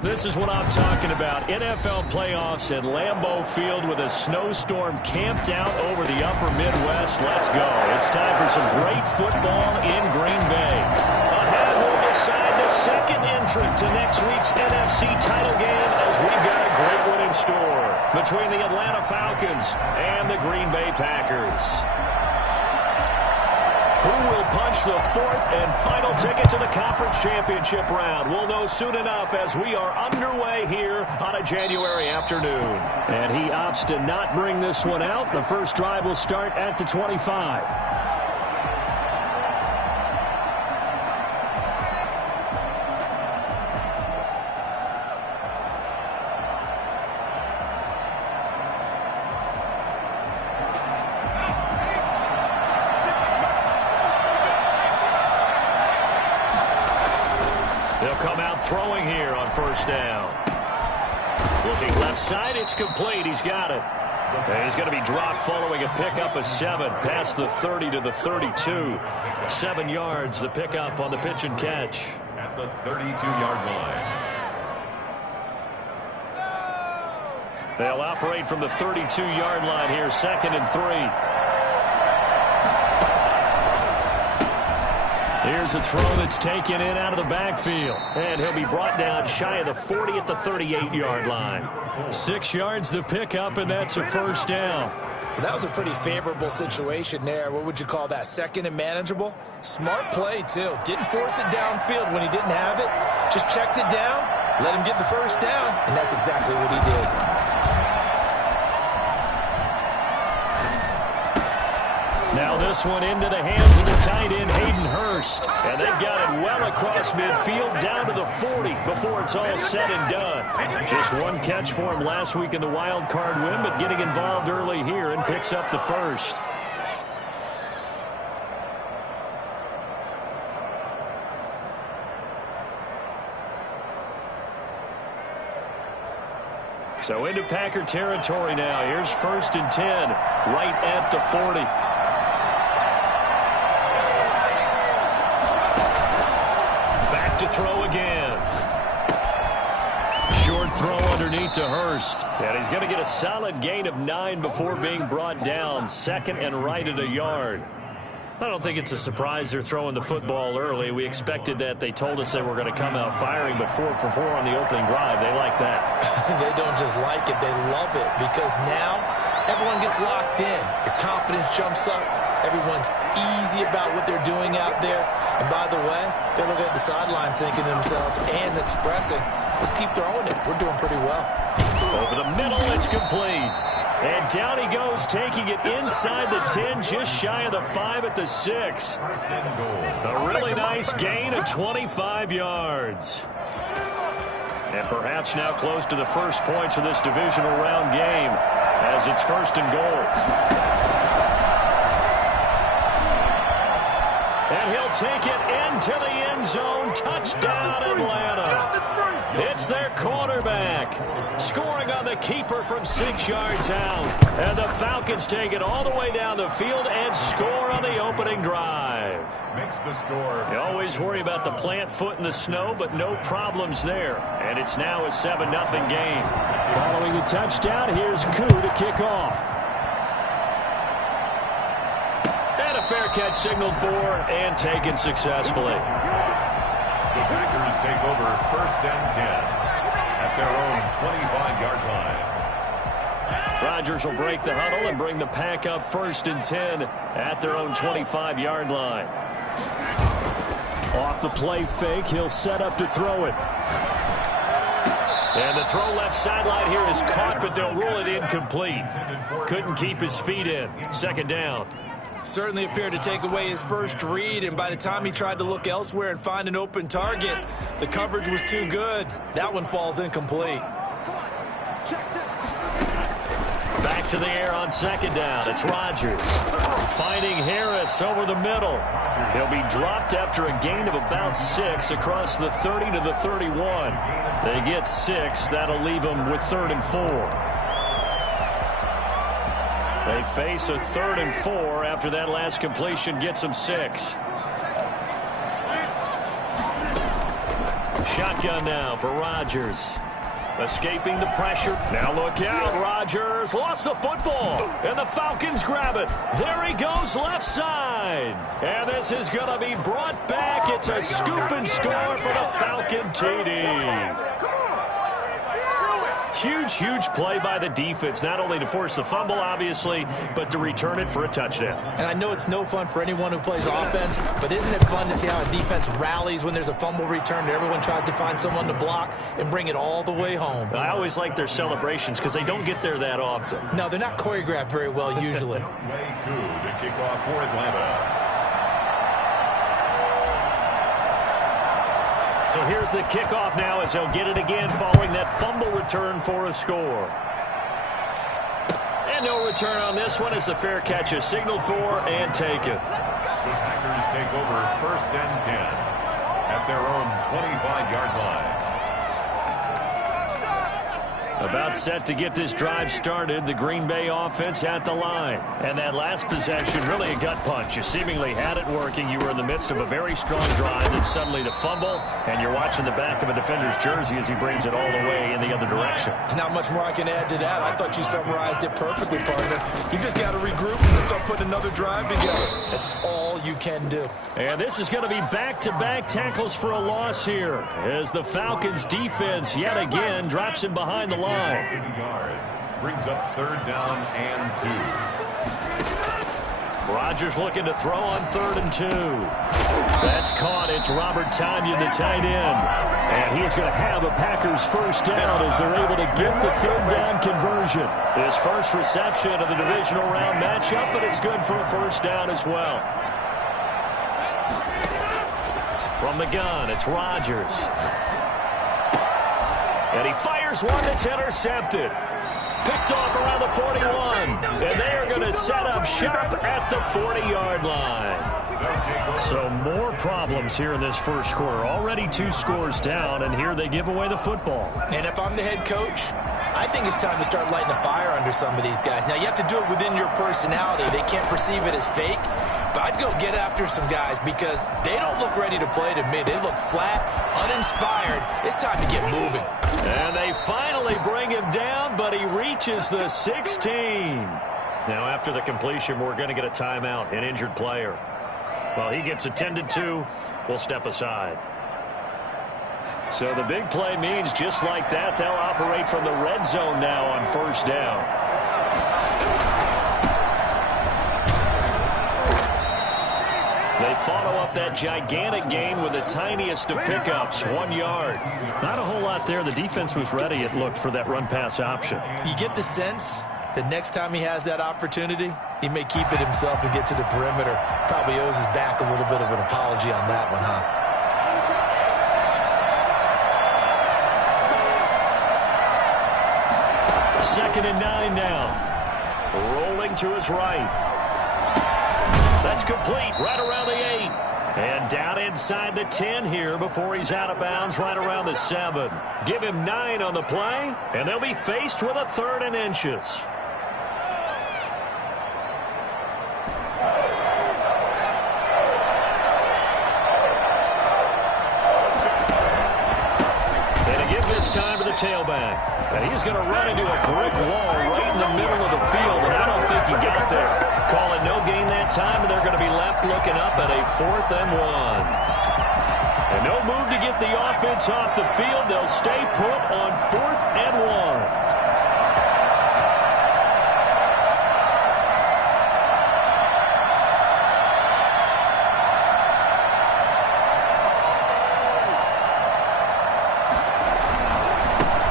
This is what I'm talking about. NFL playoffs at Lambeau Field with a snowstorm camped out over the upper Midwest. Let's go. It's time for some great football in Green Bay. Ahead will decide the second entrant to next week's NFC title game as we've got a great one in store between the Atlanta Falcons and the Green Bay Packers. Who will punch the fourth and final ticket to the conference championship round? We'll know soon enough as we are underway here on a January afternoon. And he opts to not bring this one out. The first drive will start at the 25. Throwing here on first down. Looking left side, it's complete. He's got it. And he's going to be dropped following a pickup of 7 past the 30 to the 32. 7 yards, the pickup on the pitch and catch. At the 32-yard line. They'll operate from the 32-yard line here, 2nd and 3. Here's a throw that's taken in out of the backfield. And he'll be brought down shy of the 40 at the 38-yard line. 6 yards the pickup, and that's a first down. That was a pretty favorable situation there. What would you call that? Second and manageable? Smart play, too. Didn't force it downfield when he didn't have it. Just checked it down, let him get the first down, and that's exactly what he did. Now this one into the hands of the tight end, Hayden Hurst. And they've got it well across midfield down to the 40 before it's all said and done. Just one catch for him last week in the wild card win, but getting involved early here and picks up the first. So into Packer territory now. Here's 1st and 10 right at the 40. To throw again. Short throw underneath to Hurst. And he's going to get a solid gain of 9 before being brought down. 2nd and right at a yard. I don't think it's a surprise they're throwing the football early. We expected that. They told us they were going to come out firing, but 4 for 4 on the opening drive. They like that. They don't just like it, they love it, because now everyone gets locked in. Your confidence jumps up. Everyone's easy about what they're doing out there. And by the way, they're looking at the sideline thinking to themselves and expressing, let's keep throwing it. We're doing pretty well. Over the middle, it's complete. And down he goes, taking it inside the 10, just shy of the 5 at the 6. A really nice gain of 25 yards. And perhaps now close to the first points of this divisional round game as it's 1st and goal. And he'll take it into the end zone. Touchdown, Atlanta. It's their quarterback. Scoring on the keeper from 6 yards out. And the Falcons take it all the way down the field and score on the opening drive. Makes the score. You always worry about the plant foot in the snow, but no problems there. And it's now a 7-0 game. Following the touchdown, here's Koo to kick off. And a fair catch signaled for and taken successfully. The Packers take over 1st and 10 at their own 25-yard line. Rodgers will break the huddle and bring the Pack up 1st and 10 at their own 25-yard line. Off the play fake, he'll set up to throw it. And the throw left sideline here is caught, but they'll rule it incomplete. Couldn't keep his feet in. 2nd down. Certainly appeared to take away his first read, and by the time he tried to look elsewhere and find an open target, the coverage was too good. That one falls incomplete. Back to the air on 2nd down. It's Rodgers. Finding Harris over the middle. He'll be dropped after a gain of about 6 across the 30 to the 31. They get 6. That'll leave them with 3rd and 4. They face a 3rd and 4 after that last completion gets them 6. Shotgun now for Rodgers. Escaping the pressure. Now look out. Rodgers lost the football. And the Falcons grab it. There he goes left side. And this is going to be brought back. It's a scoop and score for the Falcon TD. Huge play by the defense, not only to force the fumble, obviously, but to return it for a touchdown. And I know it's no fun for anyone who plays offense, but isn't it fun to see how a defense rallies when there's a fumble return and everyone tries to find someone to block and bring it all the way home? I always like their celebrations because they don't get there that often. No, they're not choreographed very well usually. Way to kick off for Atlanta. So here's the kickoff now as they'll get it again following that fumble return for a score. And no return on this one as the fair catch is signaled for and taken. The Packers take over 1st and 10 at their own 25-yard line. About set to get this drive started, the Green Bay offense at the line. And that last possession, really a gut punch. You seemingly had it working. You were in the midst of a very strong drive, and suddenly the fumble, and you're watching the back of a defender's jersey as he brings it all the way in the other direction. There's not much more I can add to that. I thought you summarized it perfectly, partner. You just got to regroup and start putting another drive together. That's all you can do. And this is going to be back-to-back tackles for a loss here as the Falcons defense yet again drops him behind the line. Brings up 3rd down and 2. Rodgers looking to throw on 3rd and 2. That's caught. It's Robert Tonyan, the tight end. And he's going to have a Packers first down as they're able to get the 3rd down conversion. His first reception of the divisional round matchup, but it's good for a first down as well. From the gun, it's Rodgers. And he fires one that's intercepted. Picked off around the 41. And they are going to set up shop at the 40-yard line. So more problems here in this first quarter. Already 2 scores down, and here they give away the football. And if I'm the head coach, I think it's time to start lighting a fire under some of these guys. Now, you have to do it within your personality. They can't perceive it as fake. But I'd go get after some guys because they don't look ready to play to me. They look flat, uninspired. It's time to get moving. And they finally bring him down, but he reaches the 16. Now, after the completion, we're going to get a timeout, an injured player. Well, he gets attended to. We'll step aside. So the big play means just like that, they'll operate from the red zone now on first down. They follow up that gigantic gain with the tiniest of pickups, 1 yard. Not a whole lot there. The defense was ready, it looked, for that run-pass option. You get the sense that next time he has that opportunity, he may keep it himself and get to the perimeter. Probably owes his back a little bit of an apology on that one, huh? 2nd and 9 now. Rolling to his right. That's complete right around the 8. And down inside the 10 here before he's out of bounds right around the 7. Give him 9 on the play, and they'll be faced with a 3rd and inches. And again this time to the tailback. And he's going to run into a brick wall right in the middle of the field, and I don't think he got there. Call it no gain that time, and they're going to be left looking up at a 4th and 1. And no move to get the offense off the field. They'll stay put on 4th and 1.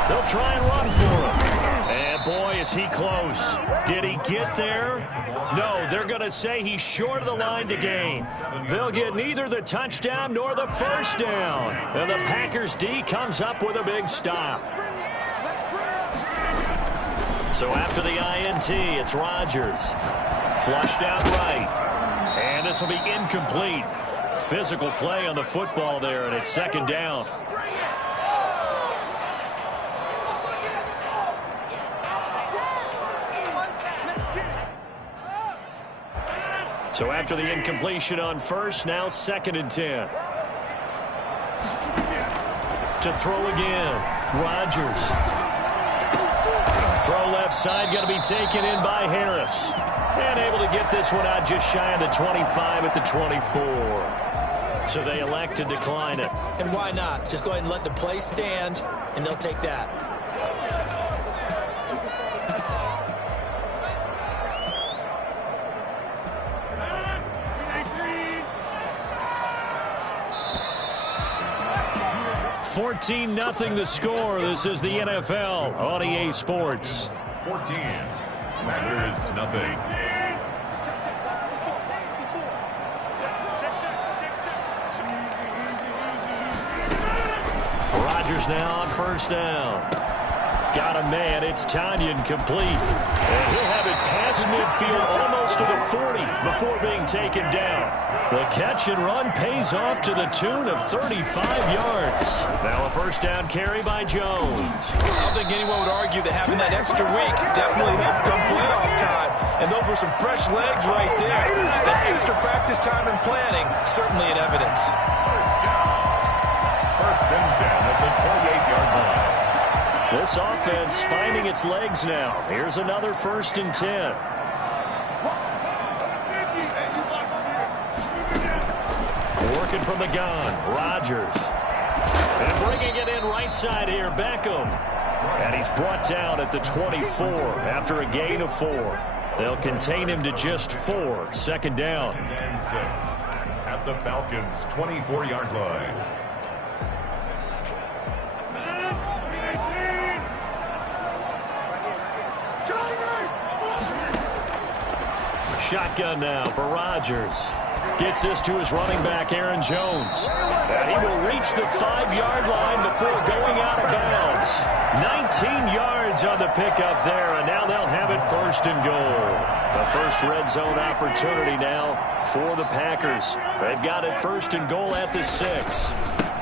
They'll try and run for him. And boy, is he close. Did he get there? No, they're going to say he's short of the line to gain. They'll get neither the touchdown nor the first down. And the Packers D comes up with a big stop. So after the INT, it's Rodgers. Flushed out right. And this will be incomplete. Physical play on the football there, and it's 2nd down. So after the incompletion on first, now 2nd and 10. to throw again. Rodgers. Throw left side, going to be taken in by Harris. And able to get this one out just shy of the 25 at the 24. So they elect to decline it. And why not? Just go ahead and let the play stand, and they'll take that. $14-0 the score. This is the NFL on EA Sports. 14. Packers nothing. Rodgers now on first down. Got a man. It's Tanyan complete. And he'll have it past midfield almost to the 40 before being taken down. The catch and run pays off to the tune of 35 yards. Now a first down carry by Jones. I don't think anyone would argue that having that extra week definitely helps come playoff time. And those were some fresh legs right there. That extra practice time and planning, certainly in evidence. First and 10 at the 28-yard line. This offense finding its legs now. Here's another first and 10. Working from the gun, Rodgers. And bringing it in right side here, Beckham. And he's brought down at the 24 after a gain of 4. They'll contain him to just 4. Second down. And 6 at the Falcons' 24-yard line. Shotgun now for Rodgers. Gets this to his running back, Aaron Jones. And he will reach the 5-yard line before going out of bounds. 19 yards on the pickup there, and now they'll have it first and goal. The first red zone opportunity now for the Packers. They've got it first and goal at the 6.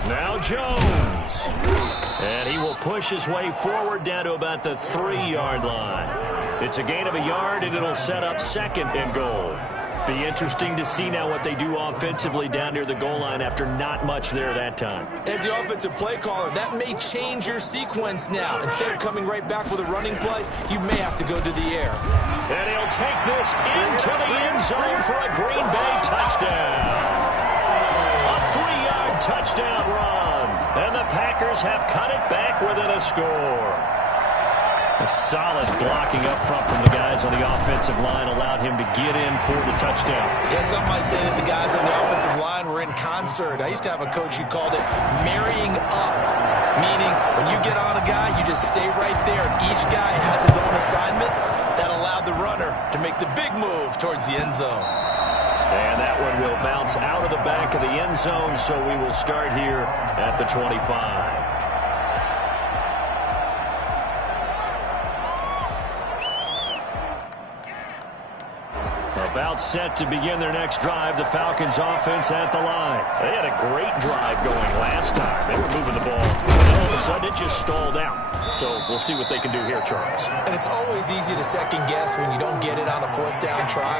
Now Jones. And he will push his way forward down to about the 3-yard line. It's a gain of a yard, and it'll set up second and goal. Be interesting to see now what they do offensively down near the goal line after not much there that time. As the offensive play caller, that may change your sequence now. Instead of coming right back with a running play, you may have to go to the air. And he'll take this into the end zone for a Green Bay touchdown. A 3-yard touchdown run. And the Packers have cut it back within a score. A solid blocking up front from the guys on the offensive line allowed him to get in for the touchdown. Yeah, some might say that the guys on the offensive line were in concert. I used to have a coach who called it marrying up, meaning when you get on a guy, you just stay right there, and each guy has his own assignment. That allowed the runner to make the big move towards the end zone. And that one will bounce out of the back of the end zone, so we will start here at the 25. About set to begin their next drive, the Falcons offense at the line. They had a great drive going last time. They were moving the ball. And all of a sudden, it just stalled out. So we'll see what they can do here, Charles. And it's always easy to second guess when you don't get it on a 4th down try.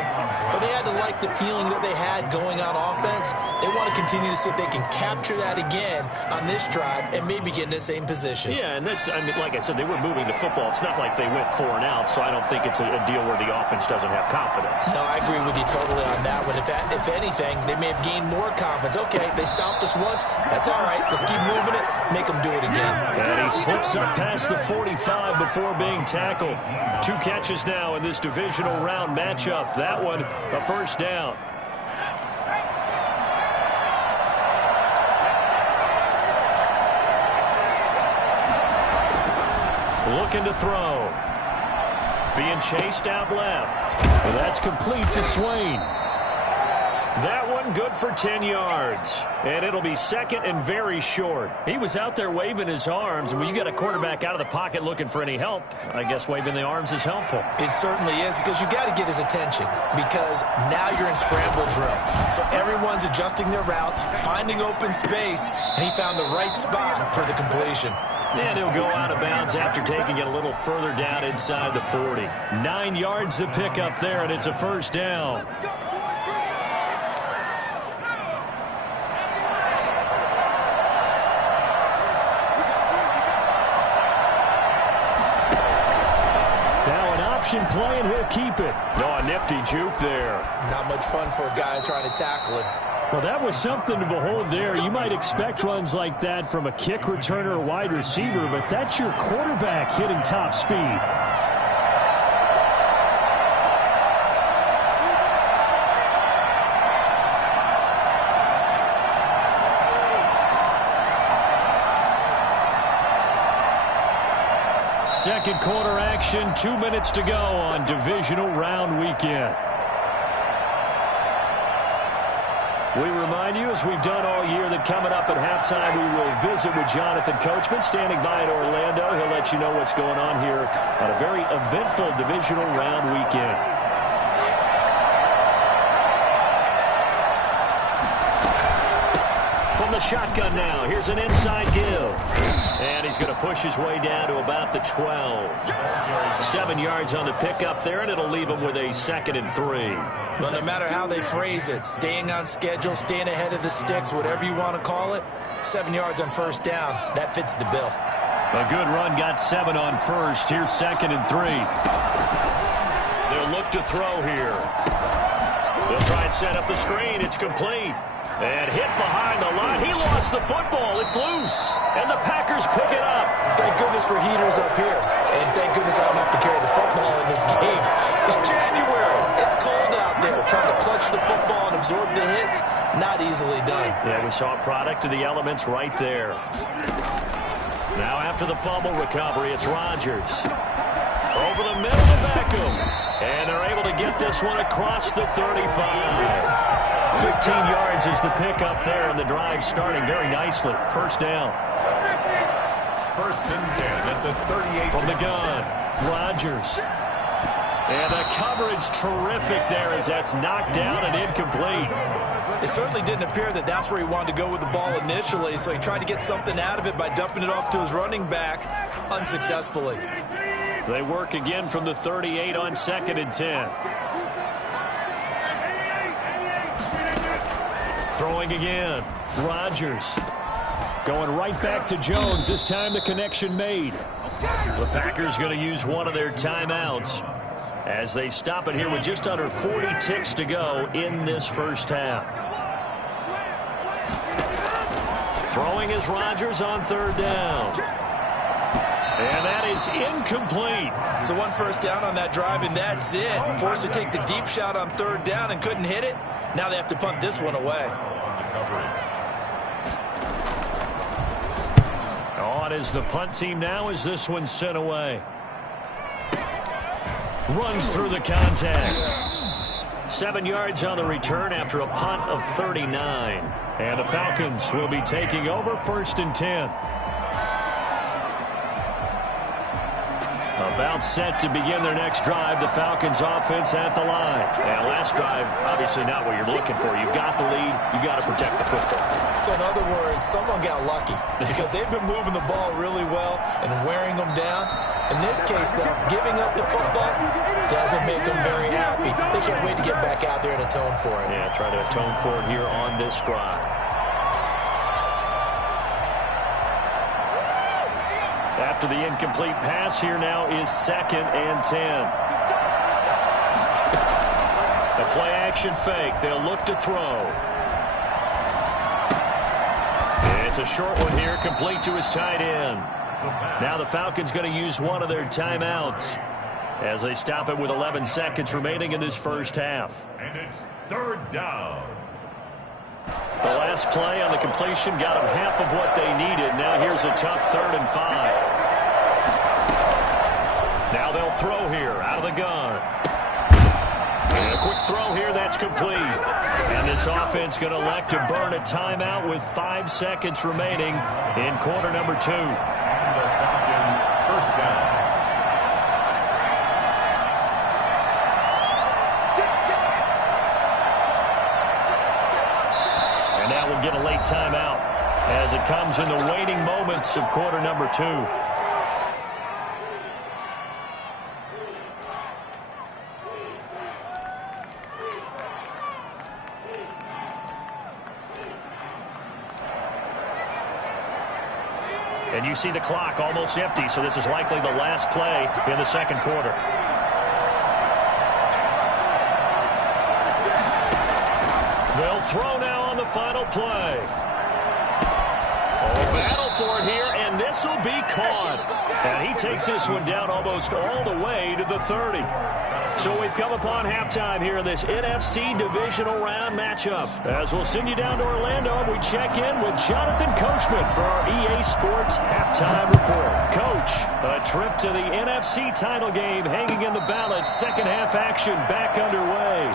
But they had to like the feeling that they had going on offense. They want to continue to see if they can capture that again on this drive and maybe get in the same position. Yeah, and that's, I mean, like I said, they were moving the football. It's not like they went 4 and out, so I don't think it's a deal where the offense doesn't have confidence. No, I agree with you totally on that one. If anything, they may have gained more confidence. Okay, they stopped us once. That's all right. Let's keep moving it. Make them do it again. And he slips up past the 45 before being tackled. 2 catches now in this divisional round matchup. That one, a first down. Looking to throw. Being chased out left. Well, that's complete to Swain. That one good for 10 yards. And it'll be second and very short. He was out there waving his arms. And when you get a quarterback out of the pocket looking for any help, I guess waving the arms is helpful. It certainly is, because you got to get his attention, because now you're in scramble drill. So everyone's adjusting their routes, finding open space, and he found the right spot for the completion. And he'll go out of bounds after taking it a little further down inside the 40. 9 yards to pick up there, and it's a first down. option play, and he'll keep it. Oh, a nifty juke there. Not much fun for a guy trying to tackle him. Well, that was something to behold there. You might expect runs like that from a kick returner or wide receiver, but that's your quarterback hitting top speed. Second quarter action, 2 minutes to go on divisional round weekend. We remind you, as we've done all year, that coming up at halftime, we will visit with Jonathan Coachman, standing by in Orlando. He'll let you know what's going on here on a very eventful divisional round weekend. From the shotgun now, here's an inside give. And he's going to push his way down to about the 12. 7 yards on the pickup there, and it'll leave him with a 2nd and 3. Well, no matter how they phrase it, staying on schedule, staying ahead of the sticks, whatever you want to call it, 7 yards on first down, that fits the bill. A good run, got 7 on first. Here's 2nd and 3. They'll look to throw here. They'll try and set up the screen. It's complete. And hit behind the line. He lost the football. It's loose. And the Packers pick it up. Thank goodness for heaters up here. And thank goodness I don't have to carry the football in this game. It's January. It's cold out there. Trying to clutch the football and absorb the hits, not easily done. Yeah, we saw a product of the elements right there. Now after the fumble recovery, it's Rodgers. Over the middle to Beckham. And they're able to get this one across the 35. 15 yards is the pickup there, and the drive starting very nicely. First down. 1st and 10 at the 38. From the gun, Rodgers. And the coverage terrific there as that's knocked down and incomplete. It certainly didn't appear that that's where he wanted to go with the ball initially, so he tried to get something out of it by dumping it off to his running back unsuccessfully. They work again from the 38 on 2nd and 10. Throwing again, Rodgers. Going right back to Jones. This time the connection made. The Packers going to use one of their timeouts as they stop it here with just under 40 ticks to go in this first half. Throwing is Rodgers on 3rd down. And that is incomplete. So 1 first down on that drive, and that's it. Forced to take the deep shot on 3rd down and couldn't hit it. Now they have to punt this one away. On is the punt team now as this one's sent away. Runs through the contact. 7 yards on the return after a punt of 39. And the Falcons will be taking over 1st and 10. About set to begin their next drive. The Falcons offense at the line. And last drive, obviously not what you're looking for. You've got the lead. You've got to protect the football. So in other words, someone got lucky because they've been moving the ball really well and wearing them down. In this case, though, giving up the football doesn't make them very happy. They can't wait to get back out there and atone for it. Yeah, try to atone for it here on this drive. After the incomplete pass, here now is 2nd and 10. A play-action fake. They'll look to throw. It's a short one here, complete to his tight end. Now the Falcons going to use one of their timeouts as they stop it with 11 seconds remaining in this first half. And it's 3rd down. The last play on the completion got them half of what they needed. Now here's a tough 3rd and 5. Now they'll throw here out of the gun. And a quick throw here, that's complete. And this offense going to elect to burn a timeout with 5 seconds remaining in quarter number 2. And the Falcons 1st down. And now we'll get a late timeout as it comes in the waning moments of quarter number 2. And you see the clock almost empty, so this is likely the last play in the second quarter. throw now on the final play. Oh, battle for it here, and this will be caught. And he takes this one down almost all the way to the 30. So we've come upon halftime here in this NFC Divisional Round matchup. As we'll send you down to Orlando, we check in with Jonathan Coachman for our EA Sports Halftime Report. Coach, a trip to the NFC title game hanging in the balance. Second half action back underway.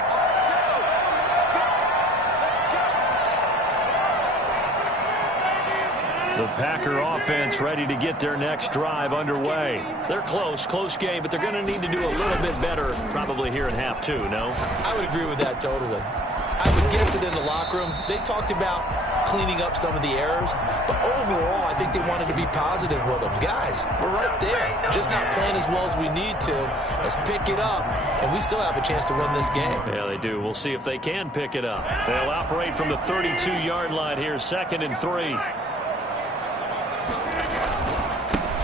The Packer offense ready to get their next drive underway. They're close game, but they're going to need to do a little bit better probably here in half two, no? I would agree with that totally. I would guess it in the locker room. They talked about cleaning up some of the errors, but overall, I think they wanted to be positive with them. Guys, we're right there. Just not playing as well as we need to. Let's pick it up, and we still have a chance to win this game. Yeah, they do. We'll see if they can pick it up. They'll operate from the 32-yard line here, 2nd and 3.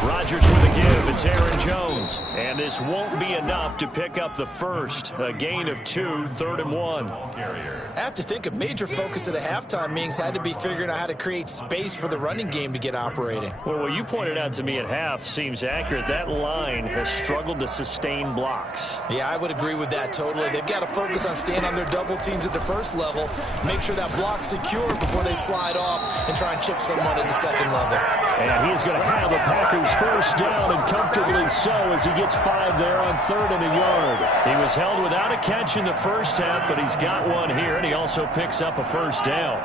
Rodgers with a give. It's Aaron Jones. And this won't be enough to pick up the first. A gain of 2, 3rd and 1. I have to think a major focus at the halftime meetings had to be figuring out how to create space for the running game to get operating. Well, what you pointed out to me at half seems accurate. That line has struggled to sustain blocks. Yeah, I would agree with that totally. They've got to focus on staying on their double teams at the first level, make sure that block's secure before they slide off and try and chip someone at the second level. And he's going to have the Packers first down, and comfortably so, as he gets 5 there on 3rd and a yard. He was held without a catch in the first half, but he's got one here, and he also picks up a first down.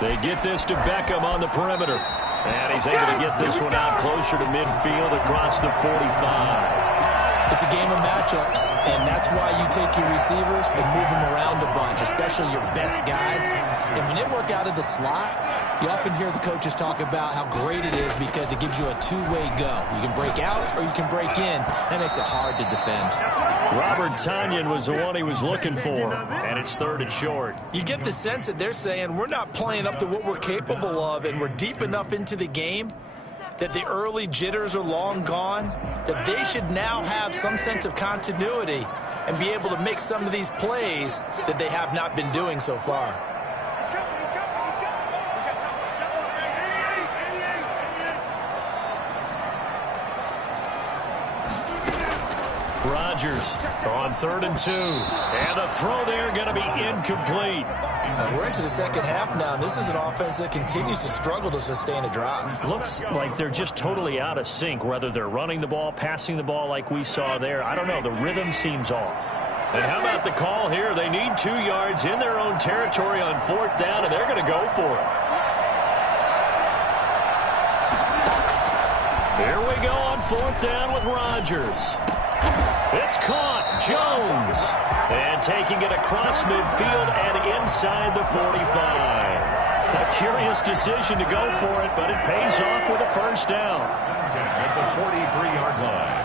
They get this to Beckham on the perimeter. And he's able to get this one out closer to midfield across the 45. It's a game of matchups, and that's why you take your receivers and move them around a bunch, especially your best guys. And when they work out of the slot, you often hear the coaches talk about how great it is because it gives you a two-way go. You can break out or you can break in. That makes it hard to defend. Robert Tonyan was the one he was looking for, and it's 3rd and short. You get the sense that they're saying we're not playing up to what we're capable of, and we're deep enough into the game that the early jitters are long gone, that they should now have some sense of continuity and be able to make some of these plays that they have not been doing so far. Rodgers on 3rd and 2. And the throw there going to be incomplete. We're into the second half now. This is an offense that continues to struggle to sustain a drive. Looks like they're just totally out of sync, whether they're running the ball, passing the ball like we saw there. I don't know. The rhythm seems off. And how about the call here? They need 2 yards in their own territory on 4th down, and they're going to go for it. Here we go on 4th down with Rodgers. It's caught. Jones. And taking it across midfield and inside the 45. A curious decision to go for it, but it pays off with a first down. At the 43-yard line.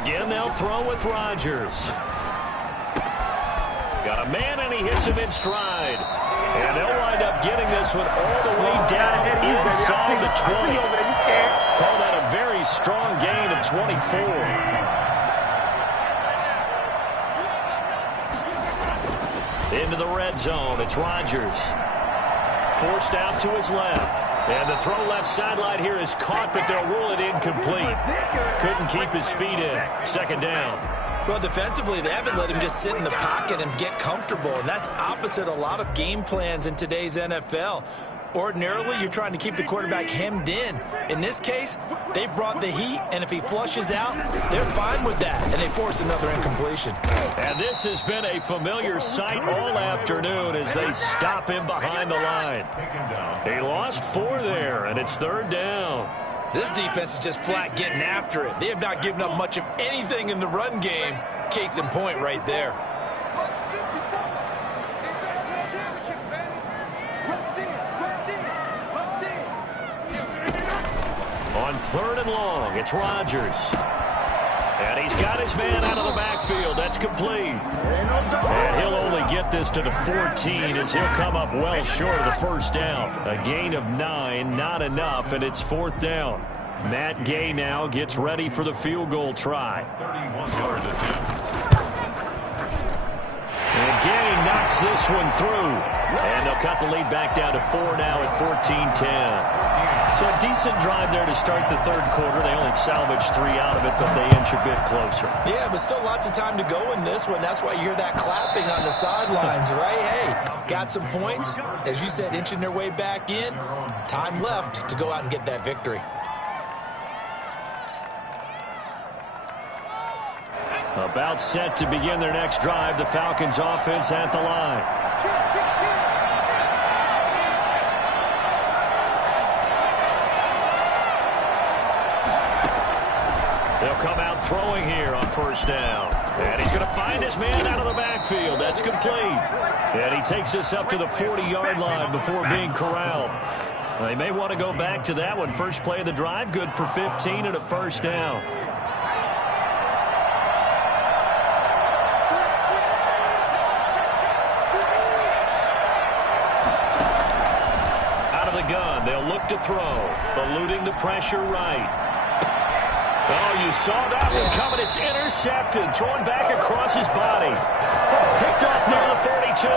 Again, they'll throw with Rodgers. Got a man, and he hits him in stride. And they'll wind up getting this one all the way down inside the 20. Call that a very strong gain of 24. Into the red zone. It's Rodgers. Forced out to his left. And the throw left sideline here is caught, but they'll rule it incomplete. Couldn't keep his feet in. 2nd down. Well, defensively, they haven't let him just sit in the pocket and get comfortable, and that's opposite a lot of game plans in today's NFL. Ordinarily, you're trying to keep the quarterback hemmed in. In this case, they brought the heat, and if he flushes out, they're fine with that, and they force another incompletion. And this has been a familiar sight all afternoon as they stop him behind the line. He lost 4 there, and it's 3rd down. This defense is just flat getting after it. They have not given up much of anything in the run game. Case in point right there. On 3rd and long, it's Rodgers. And he's got his man out of the backfield. That's complete. And he'll only get this to the 14 as he'll come up well short of the first down. A gain of 9, not enough, and it's 4th down. Matt Gay now gets ready for the field goal try. 31-yard attempt. And Gay knocks this one through. And they'll cut the lead back down to 4 now at 14-10. So a decent drive there to start the third quarter. They only salvaged 3 out of it, but they inch a bit closer. Yeah, but still lots of time to go in this one. That's why you hear that clapping on the sidelines, right? Hey, got some points. As you said, inching their way back in. Time left to go out and get that victory. About set to begin their next drive. The Falcons offense at the line. They'll come out throwing here on first down. And he's going to find his man out of the backfield. That's complete. And he takes this up to the 40-yard line before being corralled. They may want to go back to that one. First play of the drive, good for 15 and a first down. Out of the gun, they'll look to throw. Eluding the pressure right. Oh, you saw that one coming. It's intercepted. Thrown back across his body. Picked off near the 42.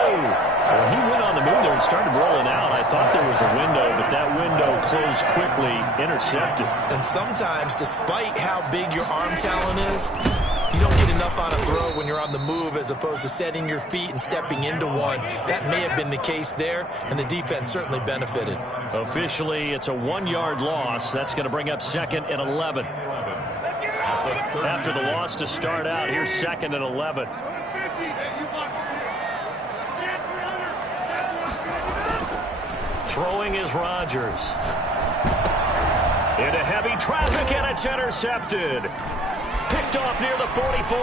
Well, he went on the move there and started rolling out. I thought there was a window, but that window closed quickly. Intercepted. And sometimes, despite how big your arm talent is, you don't get enough on a throw when you're on the move as opposed to setting your feet and stepping into one. That may have been the case there, and the defense certainly benefited. Officially, it's a 1-yard loss. That's going to bring up 2nd and 11. After the loss to start out, here's 2nd and 11. Throwing is Rodgers. Into heavy traffic, and it's intercepted. Picked off near the 44.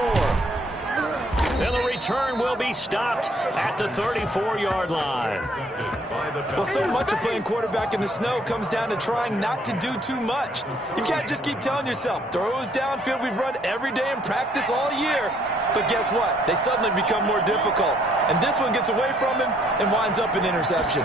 And the return will be stopped at the 34-yard line. Well, so much of playing quarterback in the snow comes down to trying not to do too much. You can't just keep telling yourself, throws downfield we've run every day in practice all year. But guess what? They suddenly become more difficult. And this one gets away from him and winds up an interception.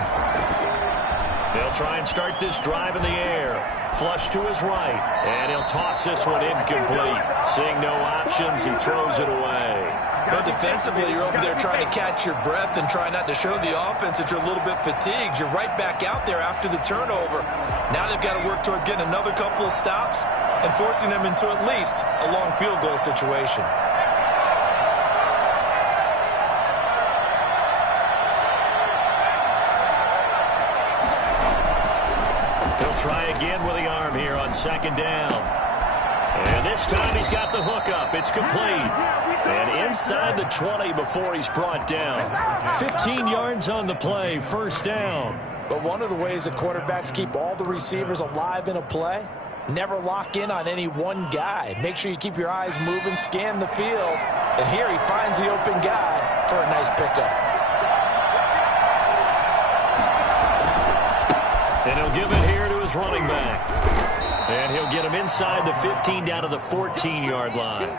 They'll try and start this drive in the air. Flush to his right. And he'll toss this one incomplete. Seeing no options, he throws it away. But defensively, you're over there trying to catch your breath and try not to show the offense that you're a little bit fatigued. You're right back out there after the turnover. Now they've got to work towards getting another couple of stops and forcing them into at least a long field goal situation. He'll try again with the arm here on 2nd down. And this time he's got the hook up. It's complete. And inside the 20 before he's brought down. 15 yards on the play, 1st down. But one of the ways that quarterbacks keep all the receivers alive in a play, never lock in on any one guy. Make sure you keep your eyes moving, scan the field. And here he finds the open guy for a nice pickup. And he'll give it here to his running back. And he'll get him inside the 15 down to the 14-yard line.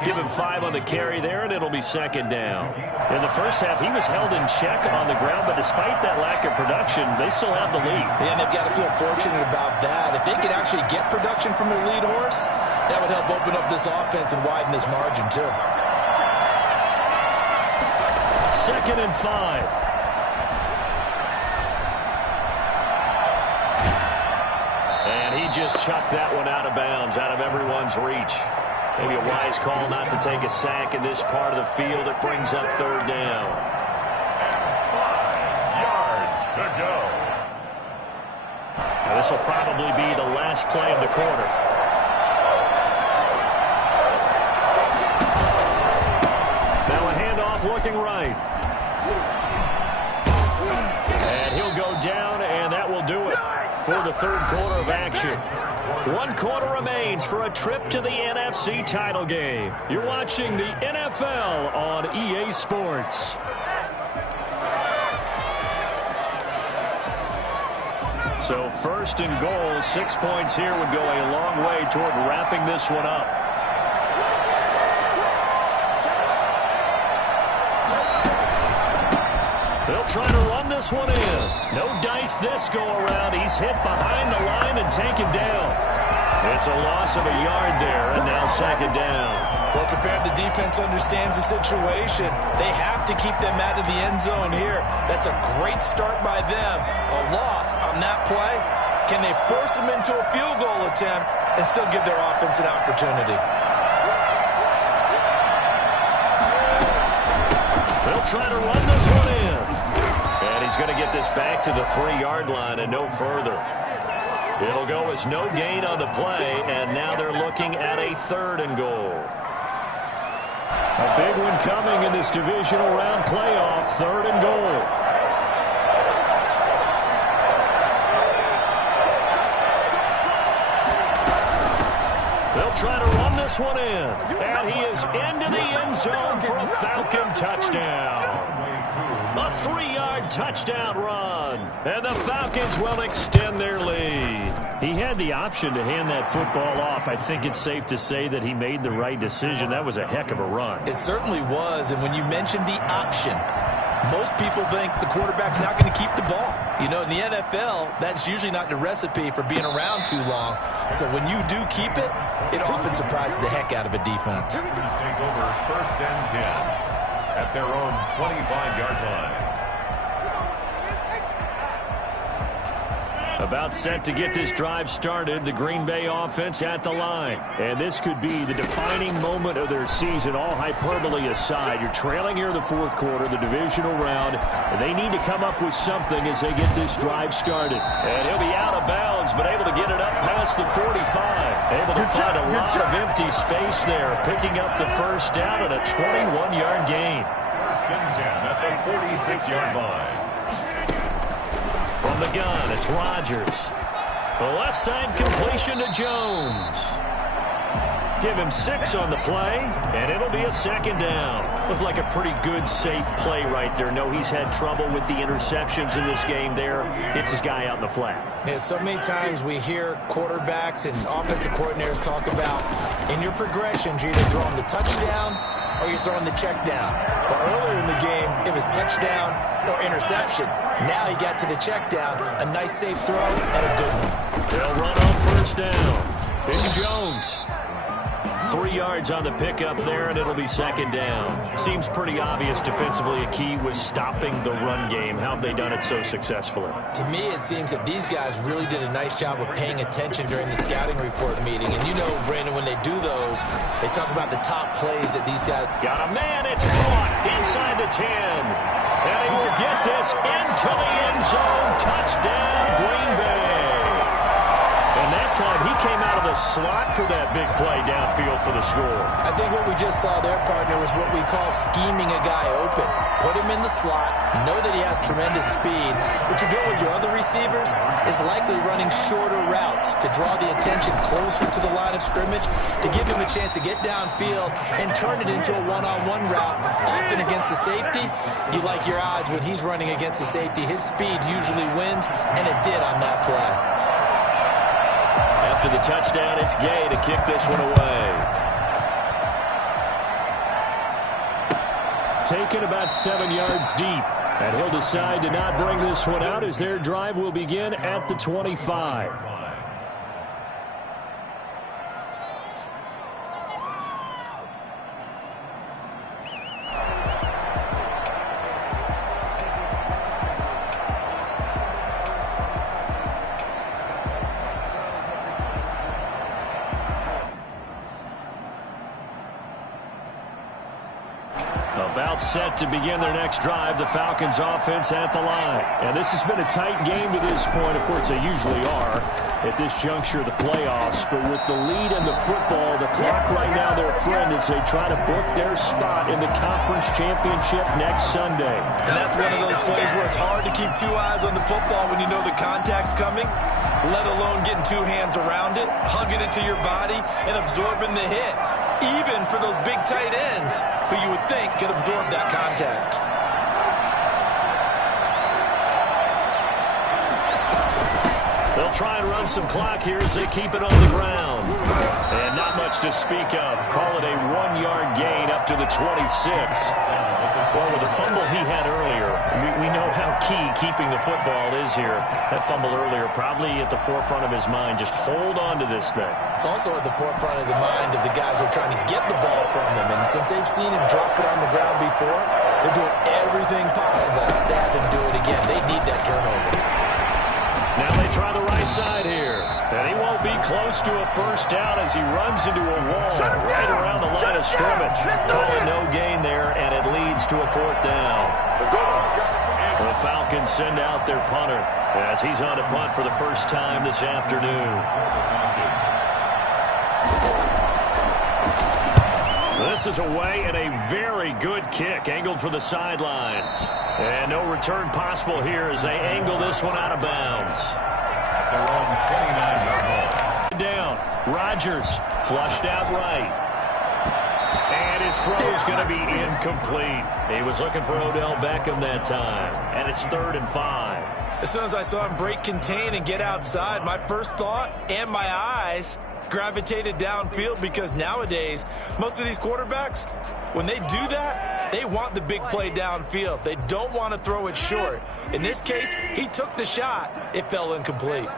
Give him 5 on the carry there, and it'll be 2nd down. In the first half, he was held in check on the ground, but despite that lack of production, they still have the lead. And they've got to feel fortunate about that. If they could actually get production from their lead horse, that would help open up this offense and widen this margin, too. 2nd and 5. And he just chucked that one out of bounds, out of everyone's reach. Maybe a wise call not to take a sack in this part of the field. It brings up 3rd down. 5 yards to go. Now this will probably be the last play of the quarter. Now a handoff looking right. And he'll go down, and that will do it for the third quarter of action. 1 quarter remains for a trip to the NFC title game. You're watching the NFL on EA Sports. So 1st and goal, 6 points here would go a long way toward wrapping this one up. They'll try to run this one in. No dice this go around. He's hit behind the line and taken down. It's a loss of a yard there, and now second down. Well, it's apparent the defense understands the situation. They have to keep them out of the end zone here. That's a great start by them. A loss on that play. Can they force them into a field goal attempt and still give their offense an opportunity? They'll try to run this one in. And he's going to get this back to the 3-yard line and no further. It'll go as no gain on the play, and now they're looking at a 3rd and goal. A big one coming in this divisional round playoff, 3rd and goal. They'll try to run this one in. And he is into the end zone for a Falcon touchdown. A 3-yard touchdown run. And the Falcons will extend their lead. He had the option to hand that football off. I think it's safe to say that he made the right decision. That was a heck of a run. It certainly was. And when you mentioned the option, most people think the quarterback's not going to keep the ball. You know, in the NFL, that's usually not the recipe for being around too long. So when you do keep it, it often surprises the heck out of a defense. Take over 1st and 10 at their own 25-yard line. About set to get this drive started, the Green Bay offense at the line. And this could be the defining moment of their season, all hyperbole aside. You're trailing here in the 4th quarter, the divisional round, and they need to come up with something as they get this drive started. And he'll be out of bounds, but able to get it up past the 45. Able to find a lot of empty space there, picking up the 1st down and a 21-yard gain. 1st and 10 at the 46-yard line. From the gun, it's Rodgers. The left side completion to Jones. Give him 6 on the play, and it'll be a 2nd down. Looked like a pretty good, safe play right there. No, he's had trouble with the interceptions in this game there. Hits his guy out in the flat. Yeah, so many times we hear quarterbacks and offensive coordinators talk about in your progressions, you're either throwing the touchdown or you're throwing the check down. But earlier in the game, it was touchdown or interception. Now he got to the check down, a nice safe throw, and a good one. They'll run on 1st down. It's Jones. 3 yards on the pickup there, and it'll be 2nd down. Seems pretty obvious defensively a key was stopping the run game. How have they done it so successfully? To me, it seems that these guys really did a nice job of paying attention during the scouting report meeting. And you know, Brandon, when they do those, they talk about the top plays that these guys... Got a man, it's caught inside the 10. And he will get this into the end zone. Touchdown, Green Bay. And that time he came out of the slot for that big play downfield for the score. I think what we just saw there, partner, was what we call scheming a guy open. Put him in the slot, know that he has tremendous speed. What you're doing with your other receivers is likely running shorter routes to draw the attention closer to the line of scrimmage, to give him a chance to get downfield and turn it into a one-on-one route. Often against the safety, you like your odds when he's running against the safety. His speed usually wins, and it did on that play. After the touchdown, it's Gay to kick this one away. Taken about 7 yards deep. And he'll decide to not bring this one out as their drive will begin at the 25. About set to begin their next drive, the Falcons offense at the line. And this has been a tight game to this point. Of course, they usually are at this juncture of the playoffs. But with the lead in the football, the clock right now their friend as they try to book their spot in the conference championship next Sunday. And that's one of those plays where it's hard to keep 2 eyes on the football when you know the contact's coming, let alone getting 2 hands around it, hugging it to your body, and absorbing the hit. Even for those big tight ends who you would think could absorb that contact. They'll try and run some clock here as they keep it on the ground. And not much much to speak of. Call it a 1-yard gain up to the 26. Well, with the fumble he had earlier, we know how key keeping the football is here. That fumble earlier probably at the forefront of his mind. Just hold on to this thing. It's also at the forefront of the mind of the guys who are trying to get the ball from him. And since they've seen him drop it on the ground before, they're doing everything possible to have him do it again. They need that turnover. Now they try the right side here. And he won't be close to a first down as he runs into a wall right around the line of scrimmage. Call it no gain there, and it leads to a 4th down. The Falcons send out their punter as he's on to punt for the first time this afternoon. This is away and a very good kick angled for the sidelines. And no return possible here as they angle this one out of bounds. At their own 29-yard line. Down. Rodgers flushed out right. And his throw is going to be incomplete. He was looking for Odell Beckham that time. And it's 3rd and 5. As soon as I saw him break contain and get outside, my first thought and my eyes gravitated downfield, because nowadays most of these quarterbacks, when they do that, they want the big play downfield. They don't want to throw it short. In this case, he took the shot. It fell incomplete.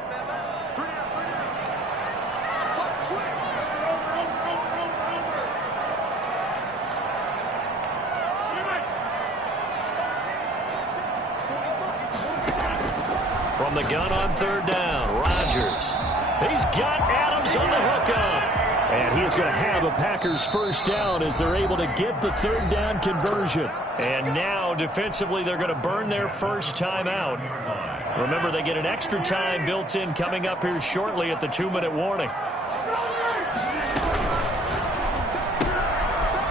From the gun on 3rd down, Rodgers. He's got Adams on the hookup. And he is going to have a Packers first down as they're able to get the 3rd down conversion. And now, defensively, they're going to burn their first timeout. Remember, they get an extra time built in coming up here shortly at the 2-minute warning.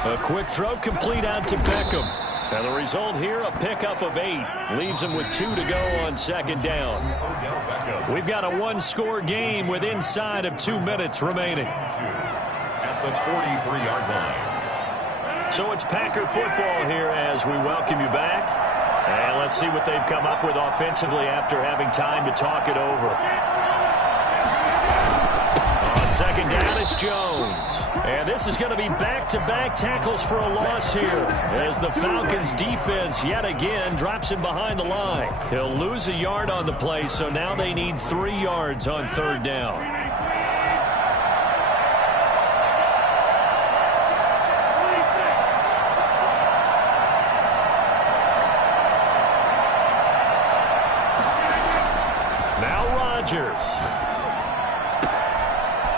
A quick throw complete out to Beckham. And the result here, a pickup of 8. Leaves him with 2 to go on 2nd down. We've got a 1-score game with inside of 2 minutes remaining. At the 43-yard line. So it's Packer football here as we welcome you back. And let's see what they've come up with offensively after having time to talk it over. On 2nd down, it's Jones. And this is going to be back-to-back tackles for a loss here as the Falcons defense yet again drops him behind the line. He'll lose a yard on the play, so now they need 3 yards on 3rd down. Now Rodgers.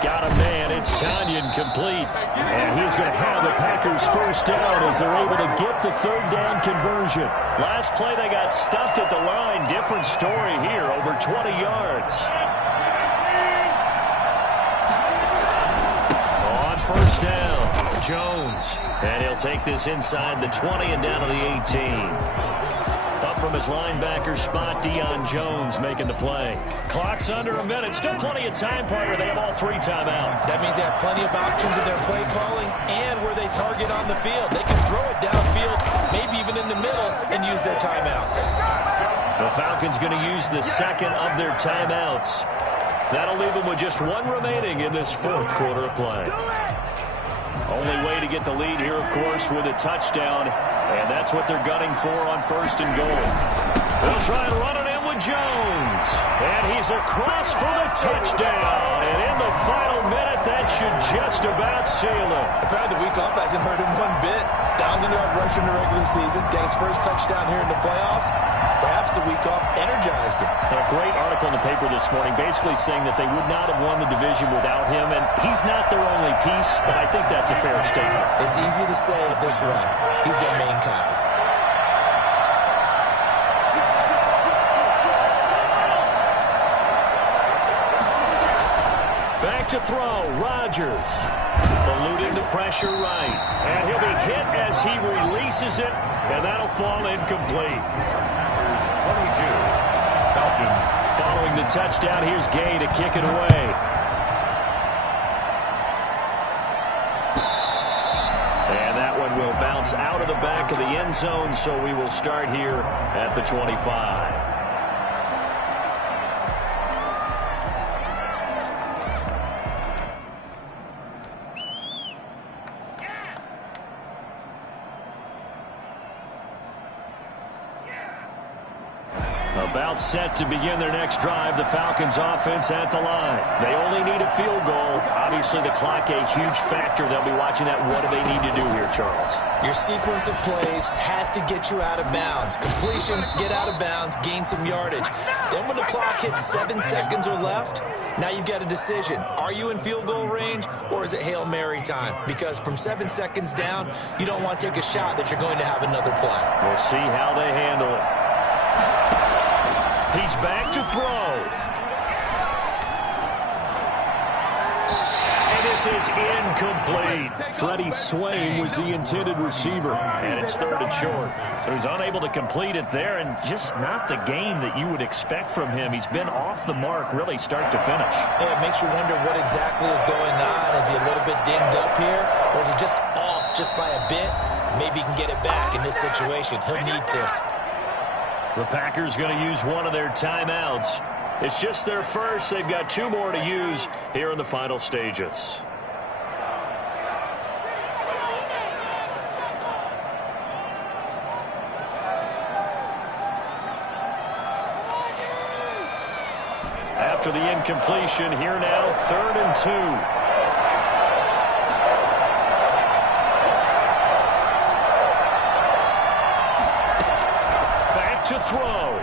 Got a man. It's Tanyan complete. And he's going to have the Packers first down as they're able to get the 3rd down conversion. Last play they got stuffed at the line. Different story here. Over 20 yards. On 1st down, Jones. And he'll take this inside the 20 and down to the 18. Up from his linebacker spot, Deion Jones making the play. Clock's under a minute. Still plenty of time, partner. They have all 3 timeouts. That means they have plenty of options in their play calling and where they target on the field. They can throw it downfield, maybe even in the middle, and use their timeouts. The Falcons going to use the 2nd of their timeouts. That'll leave them with just 1 remaining in this 4th quarter of play. Only way to get the lead here, of course, with a touchdown. And that's what they're gunning for on 1st and goal. They'll try and run it in with Jones. And he's across for the touchdown. And in the final minute, that should just about seal it. Apparently the week off hasn't hurt him one bit. 1,000-yard rush in the regular season. Get his first touchdown here in the playoffs. Perhaps the week off energized him. A great article in the paper this morning basically saying that they would not have won the division without him. And he's not their only piece, but I think that's a fair statement. It's easy to say it this way. He's their main cog. Back to throw, Rodgers. Eluding the pressure right. And he'll be hit as he releases it, and that'll fall incomplete. 22. Falcons. Following the touchdown, here's Gay to kick it away. And that one will bounce out of the back of the end zone, so we will start here at the 25. About set to begin their next drive, the Falcons offense at the line. They only need a field goal. Obviously, the clock a huge factor. They'll be watching that. What do they need to do here, Charles? Your sequence of plays has to get you out of bounds. Completions, get out of bounds, gain some yardage. Then when the clock hits 7 seconds or left, now you've got a decision. Are you in field goal range or is it Hail Mary time? Because from 7 seconds down, you don't want to take a shot that you're going to have another play. We'll see how they handle it. He's back to throw. And this is incomplete. Freddie Swain was the intended receiver. And it's 3rd and short. So he's unable to complete it there, and just not the game that you would expect from him. He's been off the mark really start to finish. Yeah, it makes you wonder what exactly is going on. Is he a little bit dinged up here? Or is he just off just by a bit? Maybe he can get it back in this situation. He'll need to. The Packers going to use one of their timeouts. It's just their first. They've got 2 more to use here in the final stages. After the incompletion, here now, 3rd and 2. To throw.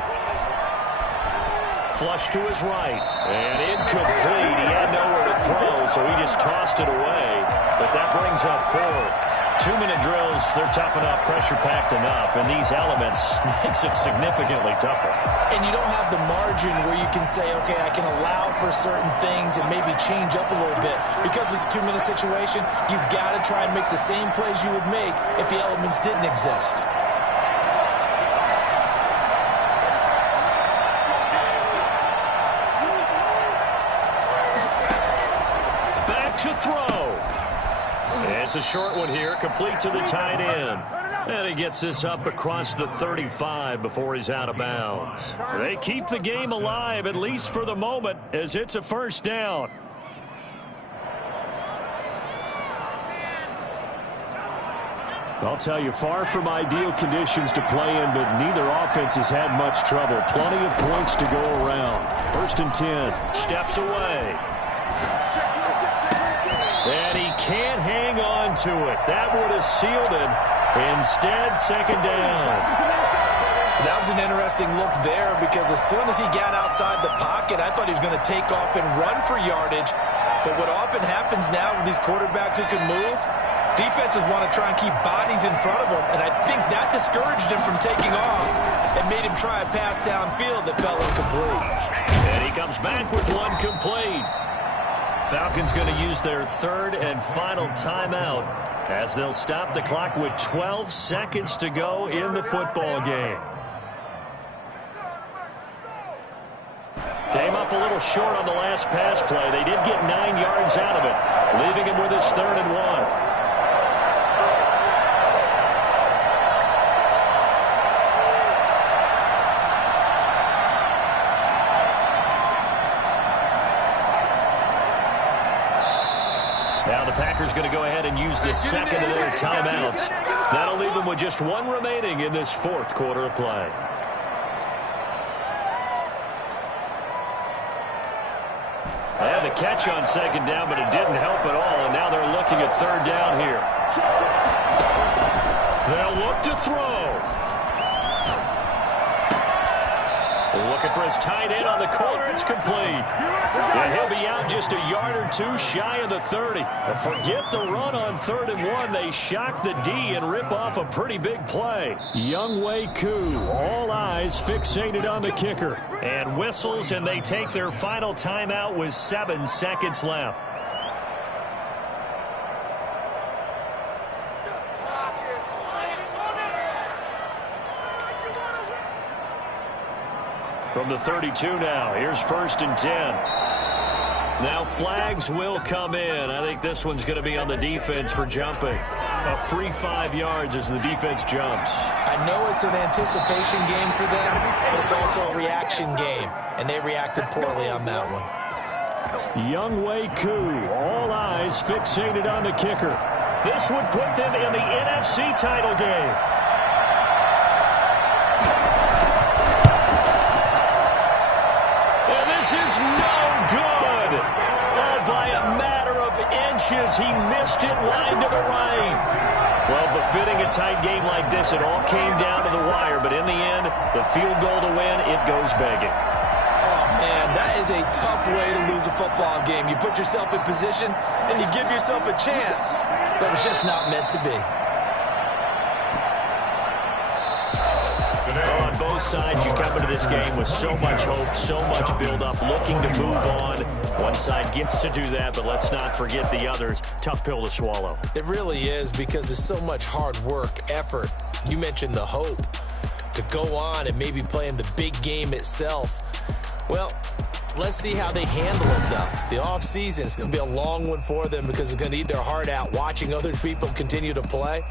Flush to his right. And incomplete. He had nowhere to throw, so he just tossed it away. But that brings up 4th. 2-minute drills, they're tough enough, pressure-packed enough, and these elements makes it significantly tougher. And you don't have the margin where you can say, okay, I can allow for certain things and maybe change up a little bit. Because it's a 2-minute situation, you've got to try and make the same plays you would make if the elements didn't exist. To throw. It's a short one here, complete to the tight end. And he gets this up across the 35 before he's out of bounds. They keep the game alive, at least for the moment, as it's a 1st down. I'll tell you, far from ideal conditions to play in, but neither offense has had much trouble. Plenty of points to go around. 1st and 10. Steps away. And he can't hang on to it. That would have sealed it. Instead, 2nd down. That was an interesting look there because as soon as he got outside the pocket, I thought he was going to take off and run for yardage. But what often happens now with these quarterbacks who can move, defenses want to try and keep bodies in front of them. And I think that discouraged him from taking off and made him try a pass downfield that fell incomplete. And he comes back with one complete. Falcons going to use their 3rd and final timeout as they'll stop the clock with 12 seconds to go in the football game. Came up a little short on the last pass play. They did get 9 yards out of it, leaving him with his 3rd and 1. Now the Packers going to go ahead and use the 2nd of their timeouts. That'll leave them with just 1 remaining in this 4th quarter of play. They had the catch on 2nd down, but it didn't help at all, and now they're looking at 3rd down here. They'll look to throw. Looking for his tight end on the corner. It's complete. And he'll be out just a yard or 2 shy of the 30. But forget the run on 3rd and 1. They shock the D and rip off a pretty big play. Younghoe Koo, all eyes fixated on the kicker. And whistles, and they take their final timeout with 7 seconds left. From the 32 now, here's 1st and 10. Now flags will come in. I think this one's going to be on the defense for jumping. A free 5 yards as the defense jumps. I know it's an anticipation game for them, but it's also a reaction game, and they reacted poorly on that one. Younghoe Koo, all eyes fixated on the kicker. This would put them in the NFC title game. This is no good. Oh, by a matter of inches, he missed it wide to the right. Well, befitting a tight game like this, it all came down to the wire. But in the end, the field goal to win, it goes begging. Oh, man, that is a tough way to lose a football game. You put yourself in position, and you give yourself a chance. But it's just not meant to be. Well, on both sides, you come into this game with so much hope, so much build-up, looking to move on. One side gets to do that, but let's not forget the others. Tough pill to swallow. It really is, because there's so much hard work, effort. You mentioned the hope to go on and maybe play in the big game itself. Well, let's see how they handle it, though. The offseason is going to be a long one for them because it's going to eat their heart out watching other people continue to play.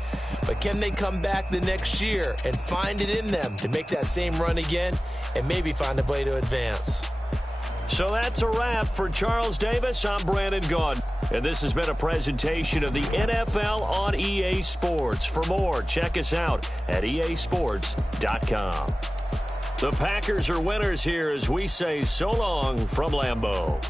But can they come back the next year and find it in them to make that same run again and maybe find a way to advance? So that's a wrap for Charles Davis. I'm Brandon Gaudin. And this has been a presentation of the NFL on EA Sports. For more, check us out at easports.com. The Packers are winners here as we say so long from Lambeau.